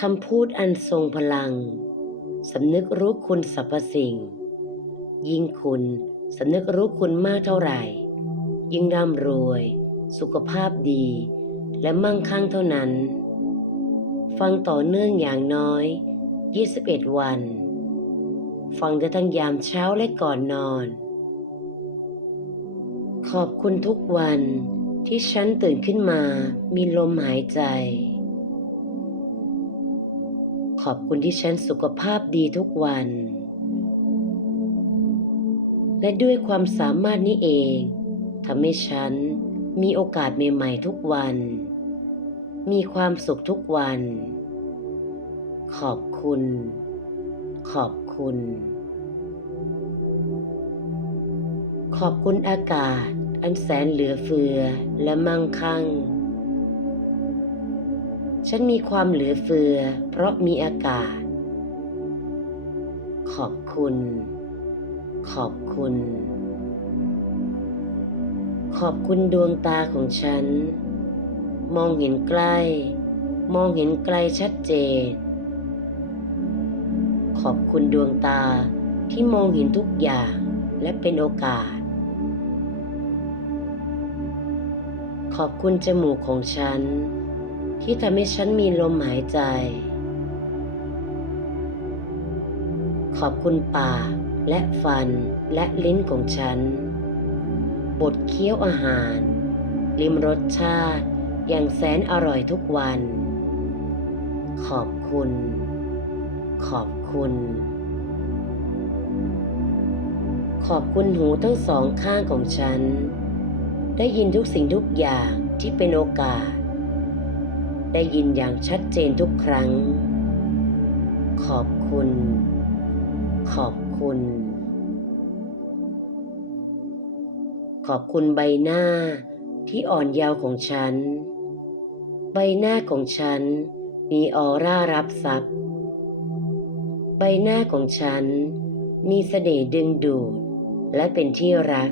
คำพูดอันทรงพลัง สำนึกรู้คุณสรรพสิ่ง ยิ่งคุณสำนึกรู้คุณมากเท่าไหร่ ยิ่งร่ำรวย สุขภาพดี และมั่งคั่งเท่านั้น ฟังต่อเนื่องอย่างน้อย 21 วัน ฟังได้ทั้งยามเช้าและก่อนนอน ขอบคุณทุกวันที่ฉันตื่นขึ้นมามีลมหายใจ ขอบคุณที่ฉันสุขภาพดีทุกวัน และด้วยความสามารถนี้เองทำให้ฉันมีโอกาสใหม่ๆทุกวัน มีความสุขทุกวัน ขอบคุณ ขอบคุณ ขอบคุณอากาศ อันแสนเหลือเฟือและมั่งคั่ง ฉันมีความเหลือเฟือ เพราะมีอากาศ ขอบคุณ ขอบคุณ ขอบคุณดวงตาของฉัน มองเห็นใกล้ มองเห็นไกลชัดเจน ขอบคุณดวงตาที่มองเห็นทุกอย่างและเป็นโอกาส ขอบคุณจมูกของฉัน ที่ทำให้ฉันมีลมหายใจ ขอบคุณปากและฟันและลิ้นของฉันบดเคี้ยวอาหาร ลิมรสชาติอย่างแสนอร่อยทุกวัน ขอบคุณ ขอบคุณ ขอบคุณหูทั้งสองข้างของฉัน ได้ยินทุกสิ่งทุกอย่างที่เป็นโอกาส ได้ยินอย่างชัดเจนทุกครั้ง ขอบคุณ ขอบคุณ ขอบคุณใบหน้าที่อ่อนเยาว์ของฉัน ใบหน้าของฉันมีออร่ารับซับใบหน้าของฉันมีเสน่ห์ดึงดูดและเป็นที่รัก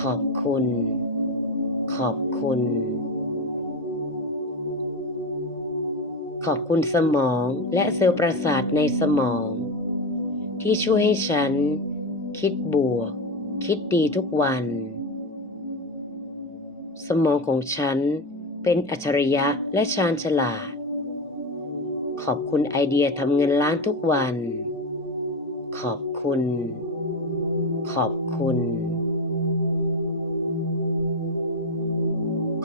ขอบคุณ ขอบคุณ ขอบคุณสมองและเซลล์ประสาทในสมอง ที่ช่วยให้ฉัน คิดบวก คิดดีทุกวัน สมองของฉันเป็นอัจฉริยะและชาญฉลาด ขอบคุณไอเดียทำเงินล้านทุกวัน ขอบคุณ ขอบคุณ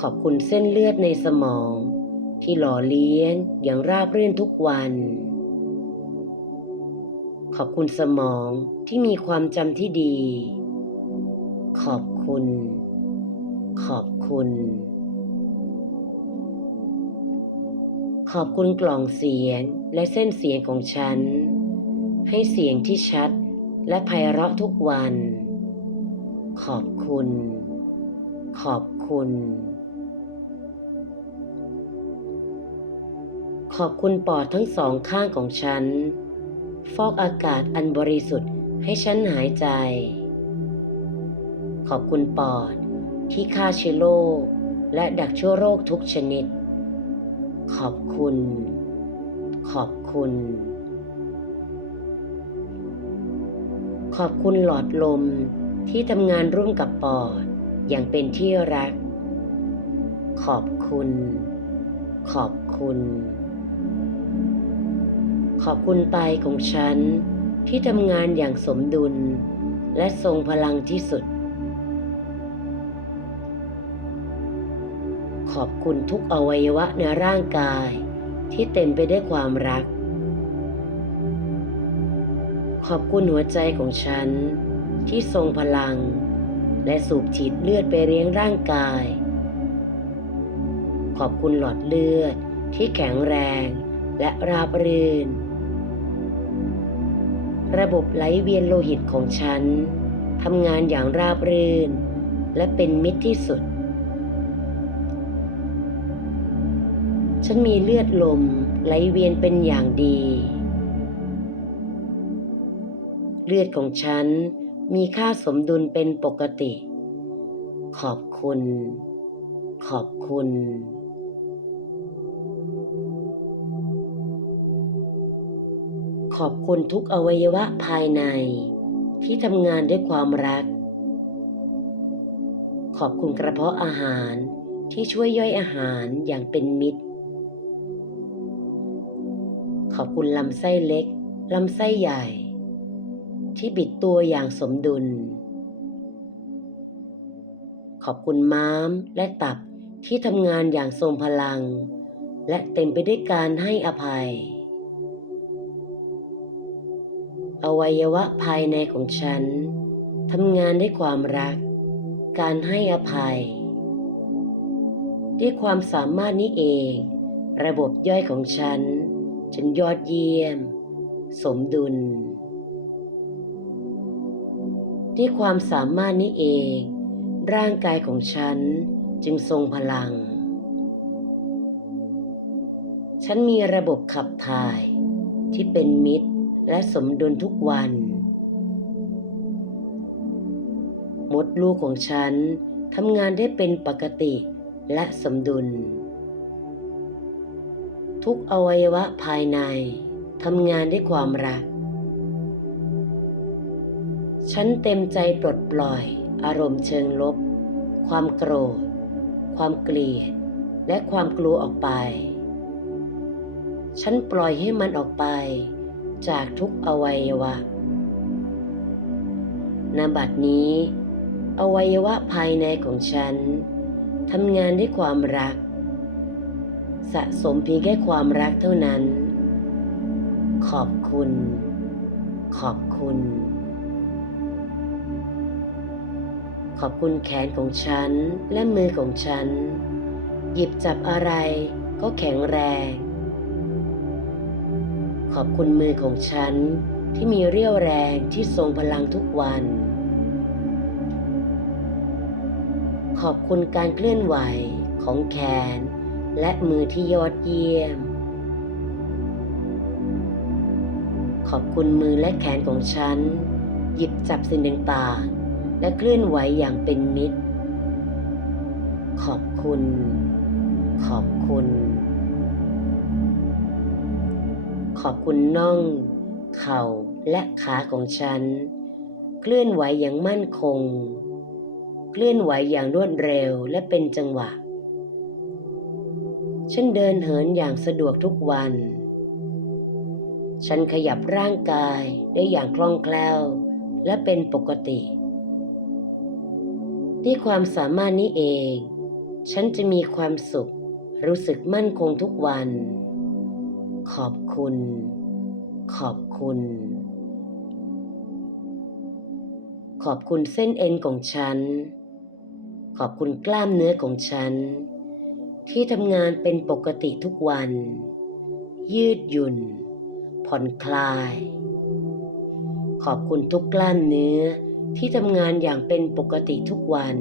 ขอบคุณเส้นเลือดในสมอง ที่หล่อเลี้ยงอย่างราบรื่นทุกวัน ขอบคุณสมองที่มีความจำที่ดี ขอบคุณ ขอบคุณ ขอบคุณกล่องเสียงและเส้นเสียงของฉัน ให้เสียงที่ชัดและไพเราะทุกวัน ขอบคุณ ขอบคุณ ขอบคุณปอดทั้งสองข้างของฉัน ฟอกอากาศอันบริสุทธิ์ให้ฉันหายใจ ขอบคุณปอดที่ฆ่าเชื้อโรคและดักเชื้อโรคทุกชนิด ขอบคุณ ขอบคุณ ขอบคุณหลอดลมที่ทำงานร่วมกับปอดอย่างเป็นที่รัก ขอบคุณ ขอบคุณ อบคุณไตของฉันที่ทำงานอย่างสมดุล และทรงพลังที่สุด ขอบคุณทุกอวัยวะในร่างกายที่เต็มไปด้วยความรัก ขอบคุณหัวใจของฉันที่ทรงพลัง และสูบฉีดเลือดไปเลี้ยงร่างกาย ขอบคุณหลอดเลือดที่แข็งแรงและราบรื่น ระบบไหลเวียนโลหิตของฉันทำงานอย่างราบรื่น และเป็นมิตรที่สุด ฉันมีเลือดลมไหลเวียนเป็นอย่างดี เลือดของฉันมีค่าสมดุลเป็นปกติ ขอบคุณ ขอบคุณ ขอบคุณทุกอวัยวะภายใน ที่ทำงานด้วยความรัก ขอบคุณกระเพาะอาหารที่ช่วยย่อยอาหารอย่างเป็นมิตร ขอบคุณลำไส้เล็กลำไส้ใหญ่ ที่บิดตัวอย่างสมดุล ขอบคุณม้ามและตับที่ทำงานอย่างทรงพลัง และเต็มไปด้วยการให้อภัย อวัยวะภายในของฉันทำงานด้วยความรัก การให้อภัย ด้วยความสามารถนี้เอง ระบบย่อยของฉันจึงยอดเยี่ยม สมดุล ด้วยความสามารถนี้เอง ร่างกายของฉันจึงทรงพลัง ฉันมีระบบขับถ่ายที่เป็นมิตร และสมดุลทุกวัน มดลูกของฉันทำงานได้เป็นปกติและสมดุล ทุกอวัยวะภายในทำงานด้วยความรัก ฉันเต็มใจปลดปล่อย อารมณ์เชิงลบ ความโกรธ ความเกลียด และความกลัวออกไป ฉันปล่อยให้มันออกไป จากทุกอวัยวะณบัดนี้ อวัยวะภายในของฉันทำงานด้วยความรัก สะสมเพียงแค่ความรักเท่านั้น ขอบคุณ ขอบคุณ ขอบคุณแขนของฉันและมือของฉัน หยิบจับอะไรก็แข็งแรง ขอบคุณมือของฉันที่มีเรี่ยวแรงที่ทรงพลังทุกวัน ขอบคุณการเคลื่อนไหวของแขน และมือที่ยอดเยี่ยม ขอบคุณมือและแขนของฉัน หยิบจับสิ่งต่างๆ และเคลื่อนไหวอย่างเป็นมิตร ขอบคุณ ขอบคุณ ขอบคุณน่อง เข่าและขาของฉัน เคลื่อนไหวอย่างมั่นคง เคลื่อนไหวอย่างรวดเร็วและเป็นจังหวะ ฉันเดินเหินอย่างสะดวกทุกวัน ฉันขยับร่างกายได้อย่างคล่องแคล่วและเป็นปกติด้วยความสามารถนี้เอง ฉันจะมีความสุขรู้สึกมั่นคงทุกวัน ขอบคุณ ขอบคุณ ขอบคุณเส้นเอ็นของฉัน ขอบคุณกล้ามเนื้อของฉัน ที่ทำงานเป็นปกติทุกวัน ยืดหยุ่น ผ่อนคลาย ขอบคุณทุกกล้ามเนื้อที่ทำงานอย่างเป็นปกติทุกวัน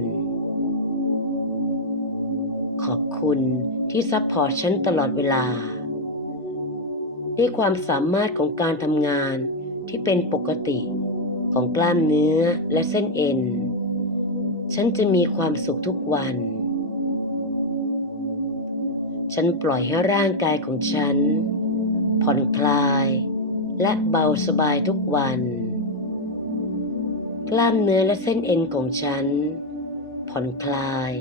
ขอบคุณที่ซัพพอร์ตฉันตลอดเวลา ด้วยความสามารถของการทำงานที่เป็นปกติของกล้ามเนื้อและเส้นเอ็น ฉันจะมีความสุขทุกวัน ฉันปล่อยให้ร่างกายของฉัน ผ่อนคลายและเบาสบายทุกวัน กล้ามเนื้อและเส้นเอ็นของฉัน ผ่อนคลาย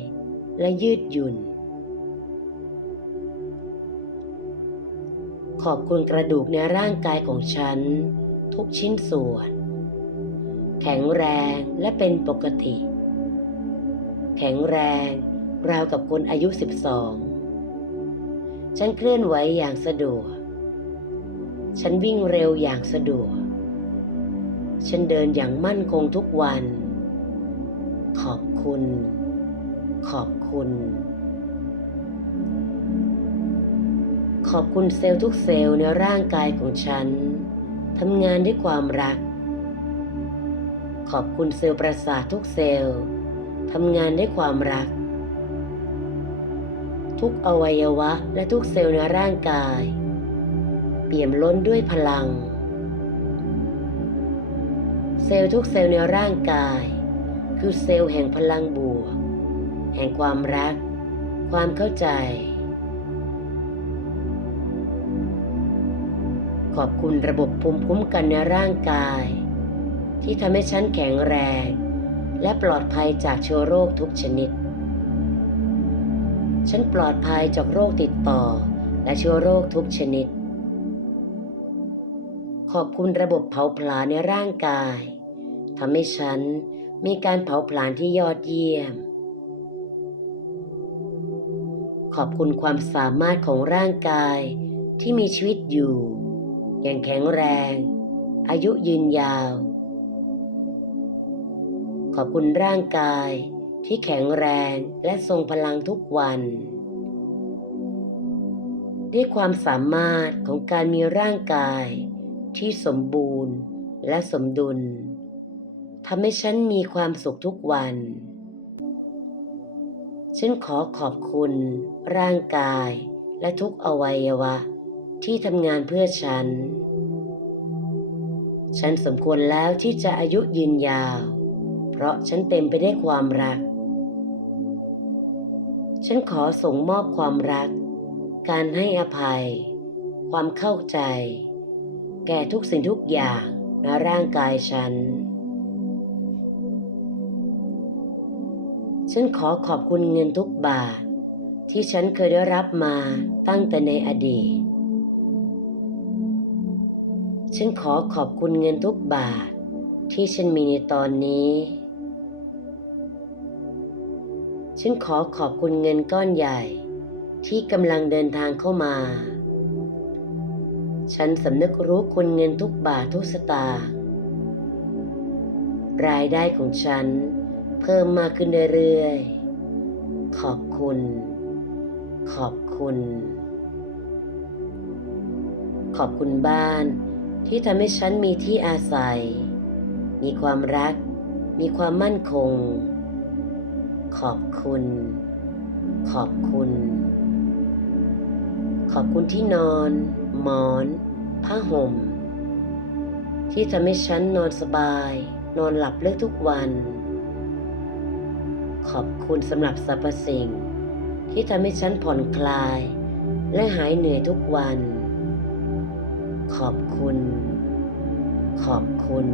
และยืดหยุ่น ขอบคุณกระดูกในร่างกายของฉัน ทุกชิ้นส่วน แข็งแรงและเป็นปกติ แข็งแรงราวกับคนอายุ 12 ฉันเคลื่อนไหวอย่างสะดวก ฉันวิ่งเร็วอย่างสะดวก ฉันเดินอย่างมั่นคงทุกวัน ขอบคุณ ขอบคุณ ขอบคุณเซลล์ทุกเซลล์ในร่างกายของฉันทำงานด้วยความรัก ขอบคุณเซลล์ประสาททุกเซลล์ทำงานด้วยความรัก ทุกอวัยวะและทุกเซลล์ในร่างกาย เปี่ยมล้นด้วยพลัง เซลล์ทุกเซลล์ในร่างกาย คือเซลล์แห่งพลังบวก แห่งความรัก ความเข้าใจ ขอบคุณระบบภูมิคุ้มกันในร่างกาย ที่ทำให้ฉันแข็งแรง และปลอดภัยจากเชื้อโรคทุกชนิด ฉันปลอดภัยจากโรคติดต่อและเชื้อโรคทุกชนิด ขอบคุณระบบเผาผลาญในร่างกายทำให้ฉันมีการเผาผลาญที่ยอดเยี่ยม ขอบคุณความสามารถของร่างกายที่มีชีวิตอยู่ อย่างแข็งแรง อายุยืนยาว ขอบคุณร่างกายที่แข็งแรงและทรงพลังทุกวันด้วยความสามารถของการมีร่างกายที่สมบูรณ์และสมดุลทำให้ฉันมีความสุขทุกวัน ฉันขอขอบคุณร่างกายและทุกอวัยวะ ที่ทำงานเพื่อฉัน ฉันสมควรแล้วที่จะอายุยืนยาว เพราะฉันเต็มไปด้วยความรัก ฉันขอส่งมอบความรัก การให้อภัย ความเข้าใจ แก่ทุกสิ่งทุกอย่างในร่างกายฉัน ฉันขอขอบคุณเงินทุกบาทที่ฉันเคยได้รับมาตั้งแต่ในอดีต ฉันขอขอบคุณเงินทุกบาท ที่ฉันมีในตอนนี้ ฉันขอขอบคุณเงินก้อนใหญ่ ที่กำลังเดินทางเข้ามา ฉันสำนึกรู้คุณเงินทุกบาททุกสตางค์รายได้ของฉันเพิ่มมากขึ้นเรื่อยๆ ขอบคุณ ขอบคุณ ขอบคุณบ้าน ที่ทำให้ฉันมีที่อาศัย มีความรัก มีความมั่นคง ขอบคุณ ขอบคุณ ขอบคุณที่นอน หมอน ผ้าห่ม ที่ทำให้ฉันนอนสบาย นอนหลับลึกทุกวัน ขอบคุณสำหรับสรรพสิ่ง ที่ทำให้ฉันผ่อนคลาย และหายเหนื่อยทุกวัน ขอบคุณ ขอบคุณ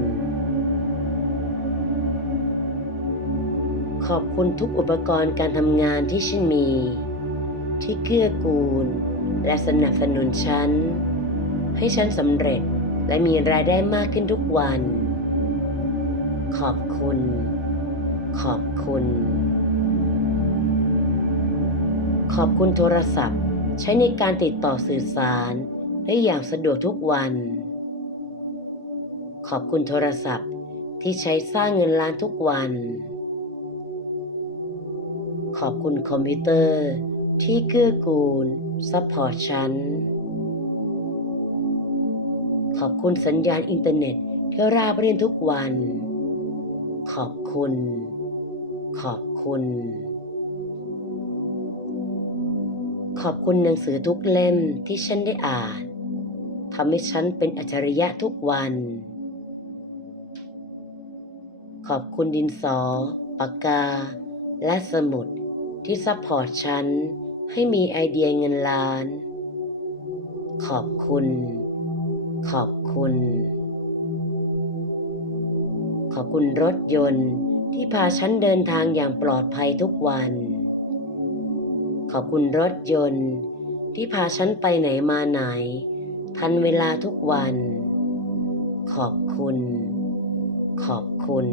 ขอบคุณทุกอุปกรณ์การทำงานที่ฉันมี ที่เกื้อกูล และสนับสนุนฉัน ให้ฉันสำเร็จและมีรายได้มากขึ้นทุกวัน ขอบคุณ ขอบคุณ ขอบคุณโทรศัพท์ ใช้ในการติดต่อสื่อสาร ได้อย่างสะดวกทุกวัน ขอบคุณโทรศัพท์ที่ใช้สร้างเงินล้านทุกวัน ขอบคุณคอมพิวเตอร์ที่เกื้อกูลซัพพอร์ตฉัน ขอบคุณสัญญาณอินเทอร์เน็ตที่ราบเรื่นทุกวัน ขอบคุณ ขอบคุณ ขอบคุณหนังสือทุกเล่มที่ฉันได้อ่าน ทำให้ฉันเป็นอัจฉริยะทุกวัน ขอบคุณดินสอ ปากกา และสมุดที่ซัพพอร์ตฉันให้มีไอเดียเงินล้าน ขอบคุณ ขอบคุณ ขอบคุณรถยนต์ที่พาฉันเดินทางอย่างปลอดภัยทุกวัน ขอบคุณรถยนต์ที่พาฉันไปไหนมาไหน ทันเวลาทุกวัน ขอบคุณ ขอบคุณ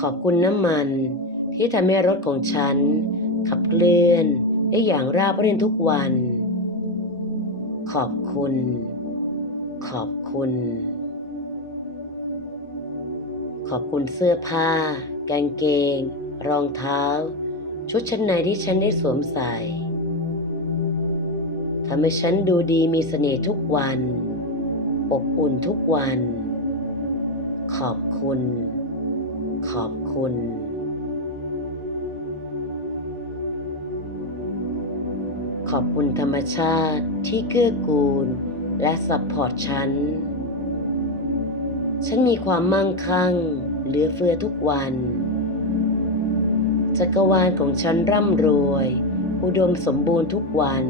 ขอบคุณน้ำมันที่ทำให้รถของฉัน ขับเคลื่อนได้อย่างราบรื่นทุกวัน ขอบคุณ ขอบคุณ ขอบคุณเสื้อผ้ากางเกง รองเท้า ชุดชั้นในที่ฉันได้สวมใส่ ทำให้ฉันดูดีมีเสน่ห์ทุกวัน อบอุ่นทุกวัน ขอบคุณ ขอบคุณ ขอบคุณธรรมชาติที่เกื้อกูล และซัพพอร์ตฉัน ฉันมีความมั่งคั่ง เหลือเฟือทุกวันจักรวาลของฉันร่ำรวย อุดมสมบูรณ์ทุกวัน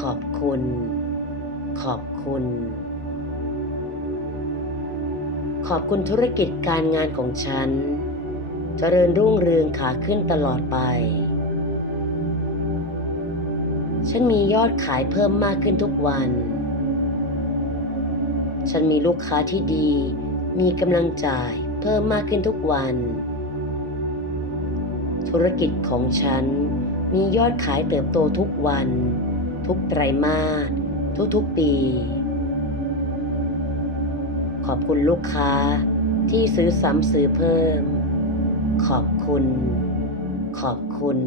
ขอบคุณ ขอบคุณ ขอบคุณธุรกิจการงานของฉันเจริญรุ่งเรืองขาขึ้นตลอดไป ฉันมียอดขายเพิ่มมากขึ้นทุกวัน ฉันมีลูกค้าที่ดี มีกำลังจ่ายเพิ่มมากขึ้นทุกวัน ธุรกิจของฉันมียอดขายเติบโตทุกวัน ทุกไตรมาสทุกๆปี ขอบคุณลูกค้าที่ซื้อซ้ำซื้อเพิ่ม ขอบคุณ ขอบคุณ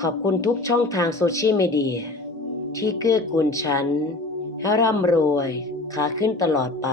ขอบคุณทุกช่องทางโซเชียลมีเดียที่เกื้อกูลฉันให้ร่ำรวยขาขึ้นตลอดไป